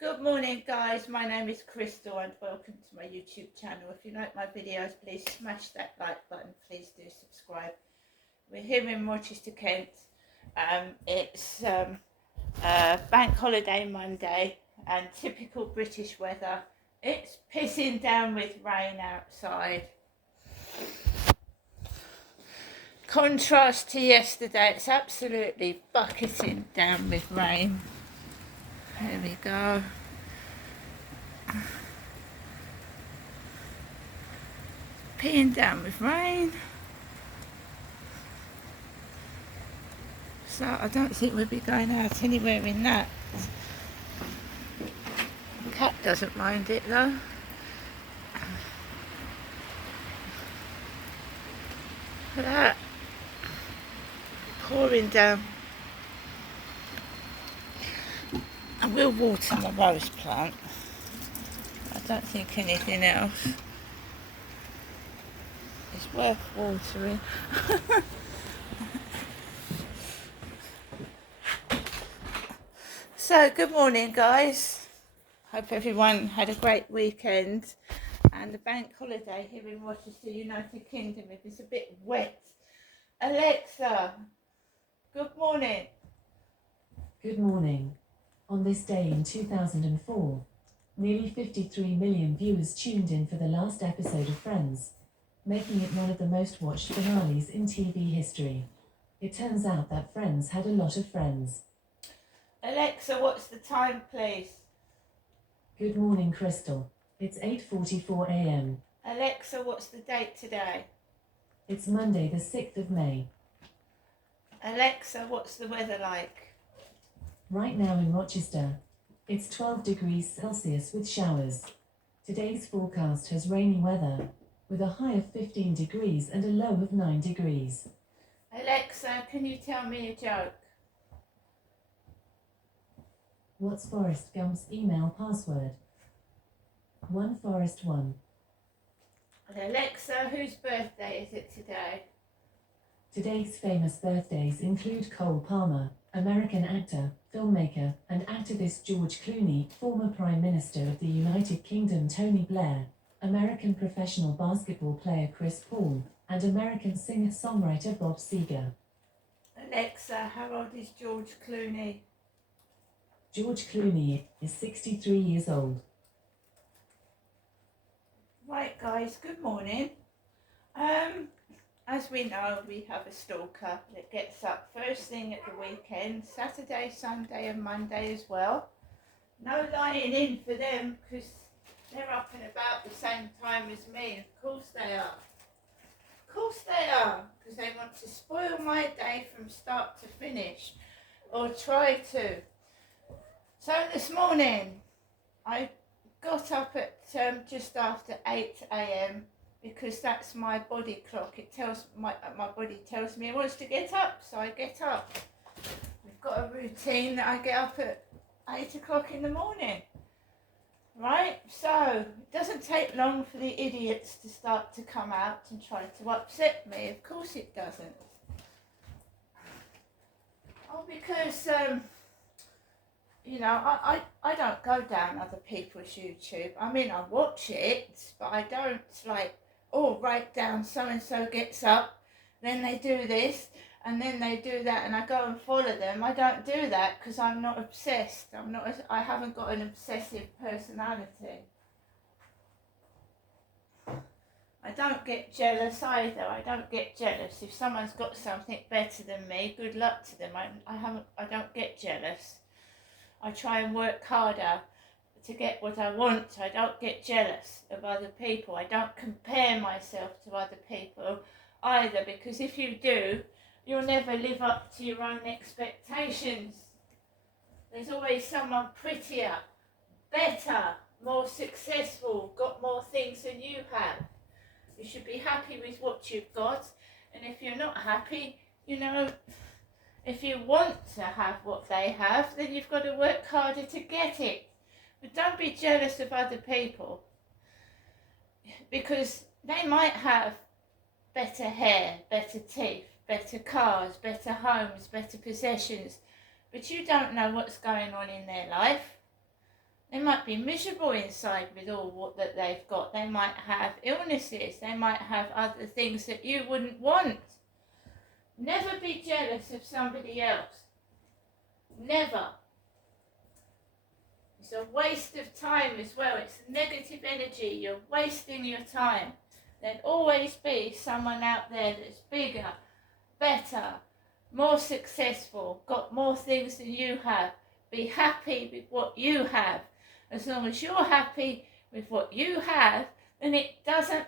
Good morning guys, my name is Crystal and welcome to my YouTube channel. If you like my videos, please smash that like button, please do subscribe. We're here in Rochester, Kent. It's bank holiday Monday and typical British weather. It's pissing down with rain outside. Contrast to yesterday, it's absolutely bucketing down with rain. There we go. Peeing down with rain. So I don't think we'll be going out anywhere in that. The cat doesn't mind it though. Look at that. Pouring down. I will water my rose plant. I don't think anything else is worth watering. So good morning guys. Hope everyone had a great weekend and the bank holiday here in Rochester, United Kingdom. If it's a bit wet. Alexa, good morning. Good morning. On this day in 2004, nearly 53 million viewers tuned in for the last episode of Friends, making it one of the most watched finales in TV history. It turns out that Friends had a lot of friends. Alexa, what's the time please? Good morning, Crystal. It's 8:44 a.m. Alexa, what's the date today? It's Monday the 6th of May. Alexa, what's the weather like? Right now in Rochester, it's 12 degrees Celsius with showers. Today's forecast has rainy weather, with a high of 15 degrees and a low of 9 degrees. Alexa, can you tell me a joke? What's Forrest Gump's email password? 1Forrest1. Alexa, whose birthday is it today? Today's famous birthdays include Cole Palmer, American actor, filmmaker, and activist George Clooney, former Prime Minister of the United Kingdom Tony Blair, American professional basketball player Chris Paul, and American singer-songwriter Bob Seger. Alexa, how old is George Clooney? George Clooney is 63 years old. Right guys, good morning. As we know, we have a stalker that gets up first thing at the weekend, Saturday, Sunday and Monday as well. No lying in for them because they're up and about the same time as me. Of course they are. Of course they are, because they want to spoil my day from start to finish, or try to. So this morning, I got up at just after 8 a.m. because that's my body clock. It tells my body tells me it wants to get up, so I get up. We've got a routine that I get up at 8 o'clock in the morning. Right, so it doesn't take long for the idiots to start to come out and try to upset me. Of course it doesn't. Oh, because I don't go down other people's YouTube. I mean, I watch it, but I don't write down so-and-so gets up, then they do this, and then they do that, and I go and follow them. I don't do that because I'm not obsessed. I haven't got an obsessive personality. I don't get jealous either. I don't get jealous. If someone's got something better than me, good luck to them. I don't get jealous. I try and work harder to get what I want. I don't get jealous of other people. I don't compare myself to other people either, because if you do, you'll never live up to your own expectations. There's always someone prettier, better, more successful, got more things than you have. You should be happy with what you've got, and if you're not happy, if you want to have what they have, then you've got to work harder to get it. But don't be jealous of other people, because they might have better hair, better teeth, better cars, better homes, better possessions, but you don't know what's going on in their life. They might be miserable inside with all what that they've got. They might have illnesses. They might have other things that you wouldn't want. Never be jealous of somebody else. Never. It's a waste of time as well. It's negative energy. You're wasting your time. There'll always be someone out there that's bigger, better, more successful, got more things than you have. Be happy with what you have. As long as you're happy with what you have, then it doesn't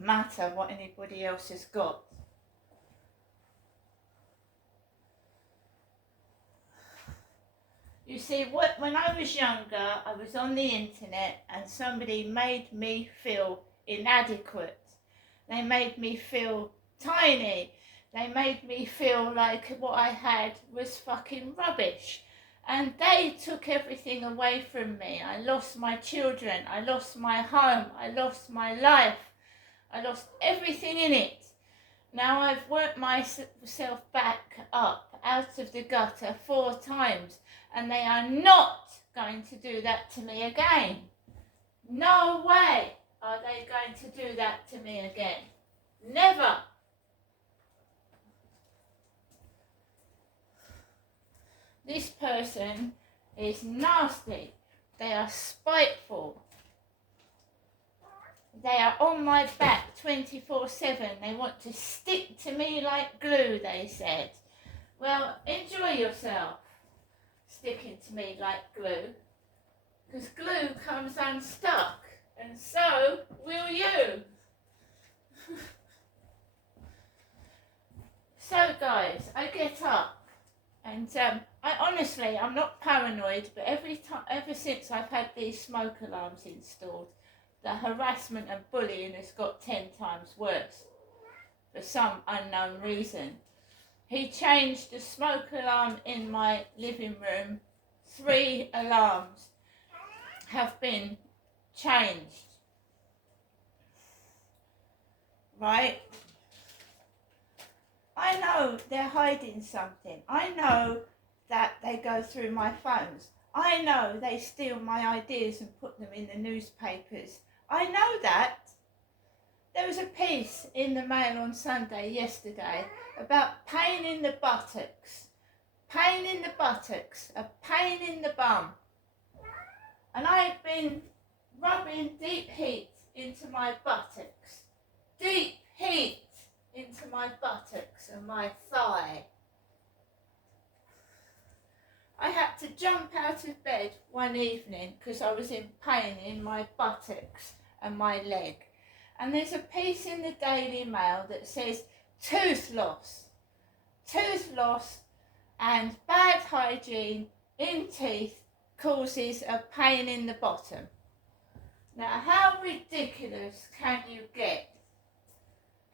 matter what anybody else has got. You see, when I was younger, I was on the internet and somebody made me feel inadequate. They made me feel tiny. They made me feel like what I had was fucking rubbish. And they took everything away from me. I lost my children. I lost my home. I lost my life. I lost everything in it. Now I've worked myself back up out of the gutter 4 times. And they are not going to do that to me again. No way are they going to do that to me again. Never. This person is nasty. They are spiteful. They are on my back 24/7. They want to stick to me like glue, they said. Well, enjoy yourself sticking to me like glue. Because glue comes unstuck. And so will you. So guys, I get up. And I'm not paranoid, but ever since I've had these smoke alarms installed, the harassment and bullying has got 10 times worse for some unknown reason. He changed the smoke alarm in my living room. 3 alarms have been changed. Right? I know they're hiding something. I know that they go through my phones. I know they steal my ideas and put them in the newspapers. I know that. There was a piece in the Mail on Sunday yesterday about pain in the buttocks. Pain in the buttocks, a pain in the bum. And I've been rubbing deep heat into my buttocks. Deep heat into my buttocks and my thigh. I had to jump out of bed one evening because I was in pain in my buttocks and my leg. And there's a piece in the Daily Mail that says tooth loss and bad hygiene in teeth causes a pain in the bottom. Now, how ridiculous can you get?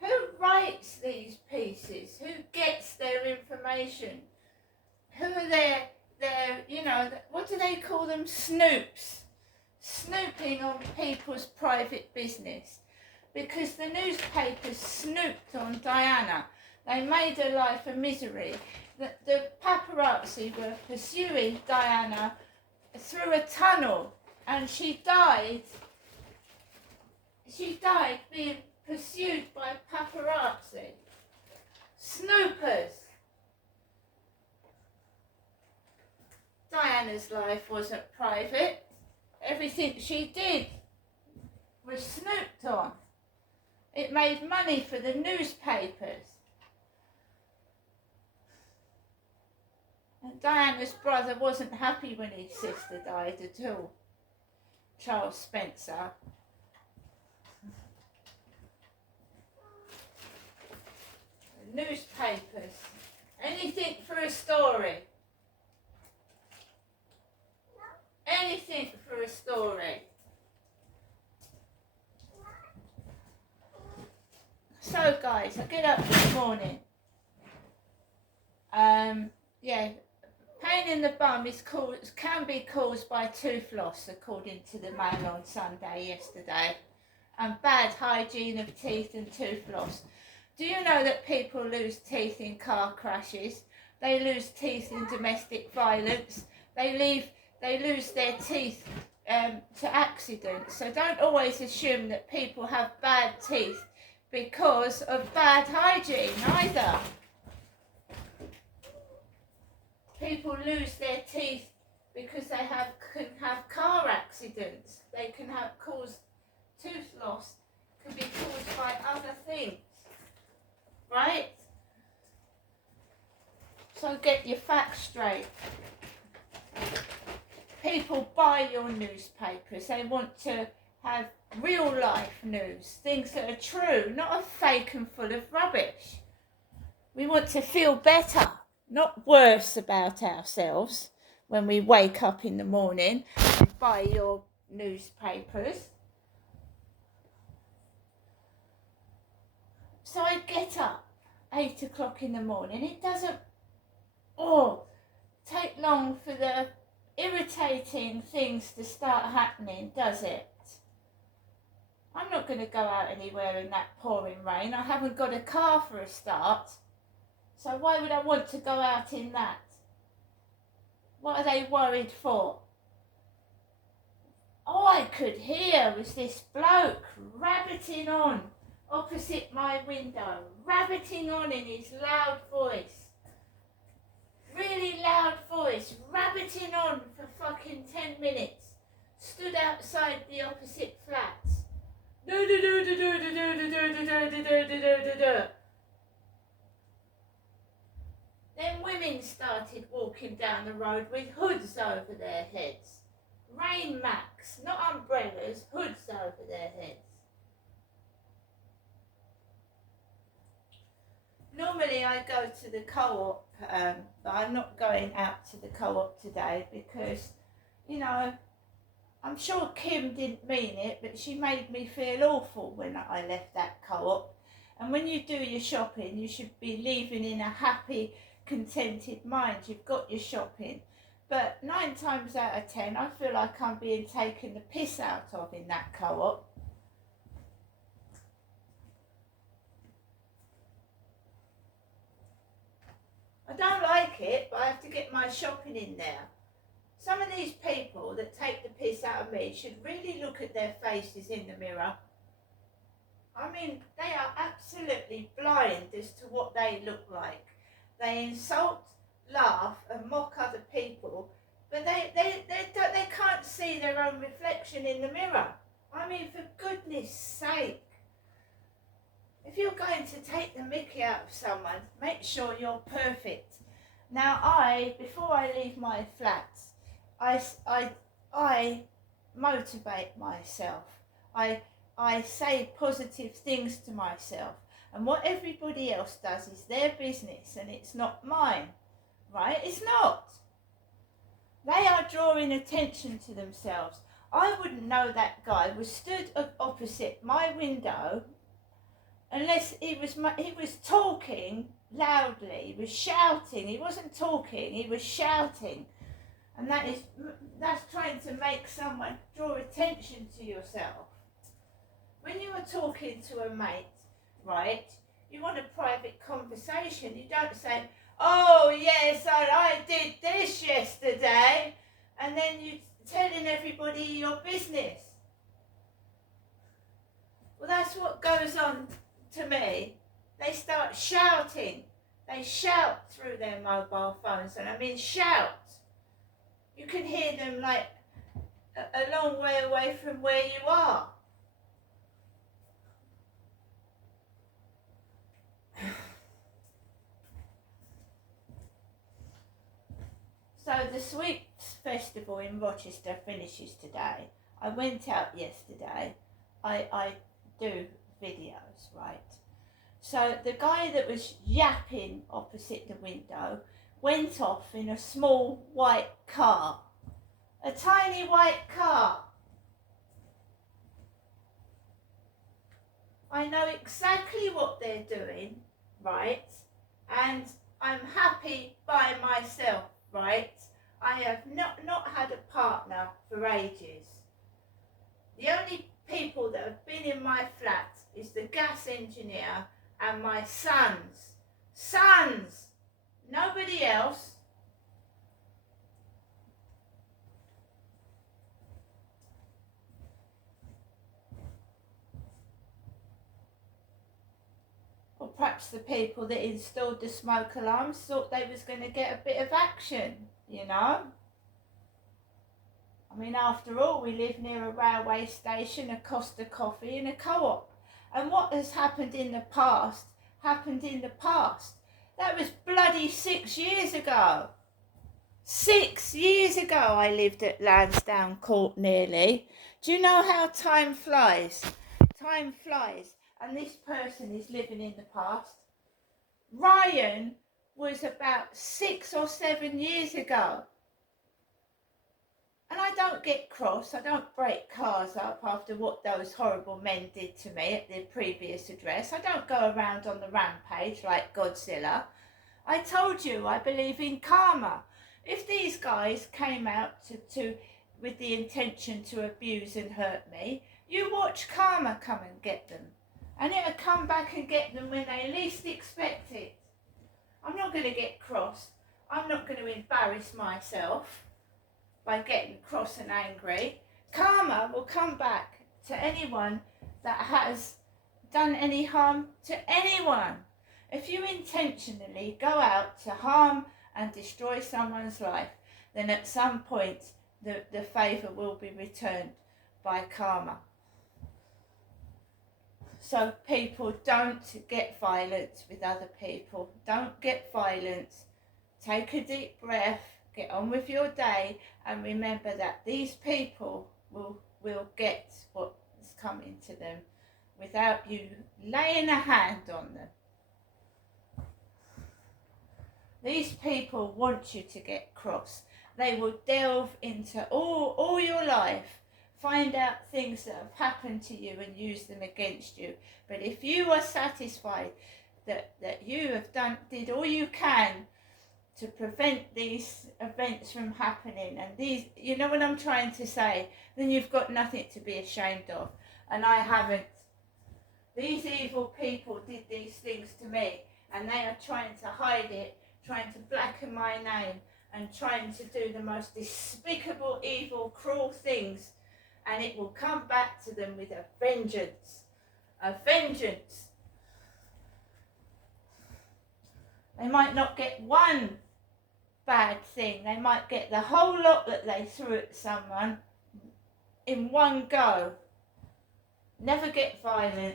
Who writes these pieces? Who gets their information? Who are their what do they call them? Snoops. Snooping on people's private business. Because the newspapers snooped on Diana. They made her life a misery. The paparazzi were pursuing Diana through a tunnel, and she died. She died being pursued by paparazzi. Snoopers. Diana's life wasn't private. Everything she did was snooped on. It made money for the newspapers. And Diana's brother wasn't happy when his sister died at all. Charles Spencer. The newspapers. Anything for a story. Anything for a story. So guys, I get up this morning. Pain in the bum can be caused by tooth loss, according to the Mail on Sunday yesterday, and bad hygiene of teeth and tooth loss. Do you know that people lose teeth in car crashes? They lose teeth in domestic violence. They lose their teeth to accidents. So don't always assume that people have bad teeth because of bad hygiene either. People lose their teeth because they can have car accidents. They can have caused tooth loss, can be caused by other things, right? So get your facts straight. People buy your newspapers. They want to have real life news, things that are true, not a fake and full of rubbish. We want to feel better, not worse about ourselves when we wake up in the morning and buy your newspapers. So I get up 8 o'clock in the morning. It doesn't take long for the irritating things to start happening, does it? I'm not going to go out anywhere in that pouring rain. I haven't got a car for a start. So why would I want to go out in that? What are they worried for? All I could hear was this bloke rabbiting on opposite my window, rabbiting on in his loud voice. Really loud voice, rabbiting on for fucking 10 minutes. Stood outside the opposite flats. Then women started walking down the road with hoods over their heads. Rain mats, not umbrellas, hoods over their heads. Normally I go to the co-op, but I'm not going out to the co-op today because, you know, I'm sure Kim didn't mean it, but she made me feel awful when I left that co-op. And when you do your shopping, you should be leaving in a happy, contented mind. You've got your shopping. But 9 times out of 10, I feel like I'm being taken the piss out of in that co-op. I don't like it, but I have to get my shopping in there. Some of these people that take the piss out of me should really look at their faces in the mirror. I mean, they are absolutely blind as to what they look like. They insult, laugh and mock other people, but they can't see their own reflection in the mirror. I mean, for goodness sake. If you're going to take the mickey out of someone, make sure you're perfect. Now before I leave my flat, I motivate myself. I say positive things to myself. And what everybody else does is their business and it's not mine, right? It's not. They are drawing attention to themselves. I wouldn't know that guy was stood opposite my window unless he was talking loudly, he was shouting. He wasn't talking, he was shouting. And that's trying to make someone draw attention to yourself. When you are talking to a mate, right, you want a private conversation. You don't say, oh yes, I did this yesterday, and then you're telling everybody your business. Well, that's what goes on to me. They start shouting. They shout through their mobile phones, and I mean shout. You can hear them like a long way away from where you are. So the Sweeps Festival in Rochester finishes today. I went out yesterday. I do videos, right? So the guy that was yapping opposite the window went off in a small white car. A tiny white car. I know exactly what they're doing, right? And I'm happy by myself, right? I have not had a partner for ages. The only people that have been in my flat is the gas engineer and my sons. Sons! Nobody else. perhaps the people that installed the smoke alarms thought they was going to get a bit of action, you know. I mean, after all, we live near a railway station, a Costa Coffee and a co-op. And what has happened in the past, happened in the past. That was bloody 6 years ago. 6 years ago I lived at Lansdowne Court nearly. Do you know how time flies? Time flies. And this person is living in the past. Ryan was about 6 or 7 years ago. And I don't get cross, I don't break cars up after what those horrible men did to me at the previous address. I don't go around on the rampage like Godzilla. I told you I believe in karma. If these guys came out to with the intention to abuse and hurt me, you watch karma come and get them. And it'll come back and get them when they least expect it. I'm not going to get cross. I'm not going to embarrass myself by getting cross and angry. Karma will come back to anyone that has done any harm to anyone. If you intentionally go out to harm and destroy someone's life, then at some point the favour will be returned by karma. So people, don't get violent with other people. Don't get violent. Take a deep breath, get on with your day, and remember that these people will get what is coming to them without you laying a hand on them. These people want you to get cross. They will delve into all your life, find out things that have happened to you and use them against you. But if you are satisfied that you have did all you can to prevent these events from happening, and these, you know what I'm trying to say, then you've got nothing to be ashamed of. And I haven't. These evil people did these things to me, and they are trying to hide it, trying to blacken my name, and trying to do the most despicable, evil, cruel things, and it will come back to them with a vengeance. A vengeance. They might not get one bad thing, they might get the whole lot that they threw at someone in one go. Never get violent.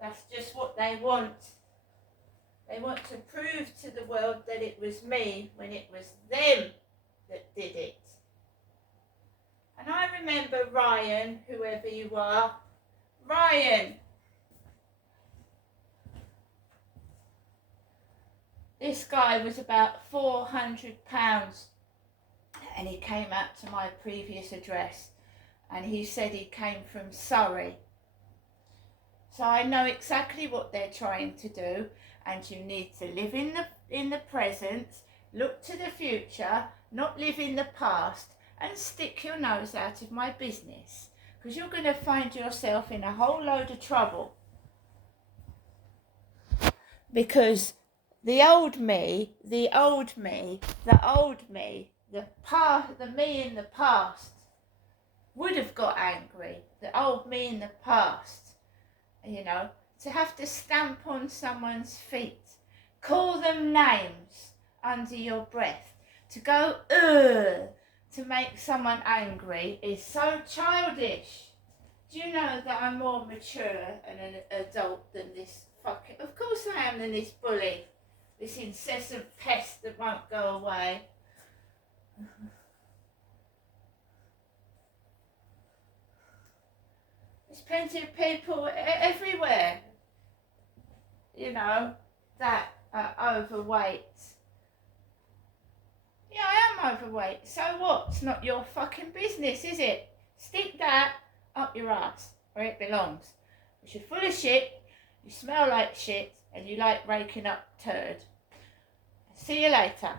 That's just what they want. They want to prove to the world that it was me when it was them that did it. And I remember Ryan, whoever you are, Ryan. This guy was about £400 and he came out to my previous address and he said he came from Surrey. So I know exactly what they're trying to do, and you need to live in the present, look to the future, not live in the past, and stick your nose out of my business, because you're going to find yourself in a whole load of trouble. Because the me in the past would have got angry. The old me in the past, you know, to have to stamp on someone's feet, call them names under your breath, to go ugh, to make someone angry is so childish. Do you know that I'm more mature and an adult than this fucking... Of course I am, than this bully, this incessant pest that won't go away. There's plenty of people everywhere, you know, that are overweight. Yeah, I am overweight. So what? It's not your fucking business, is it? Stick that up your ass where it belongs. Because you're full of shit, you smell like shit, and you like raking up turd. See you later.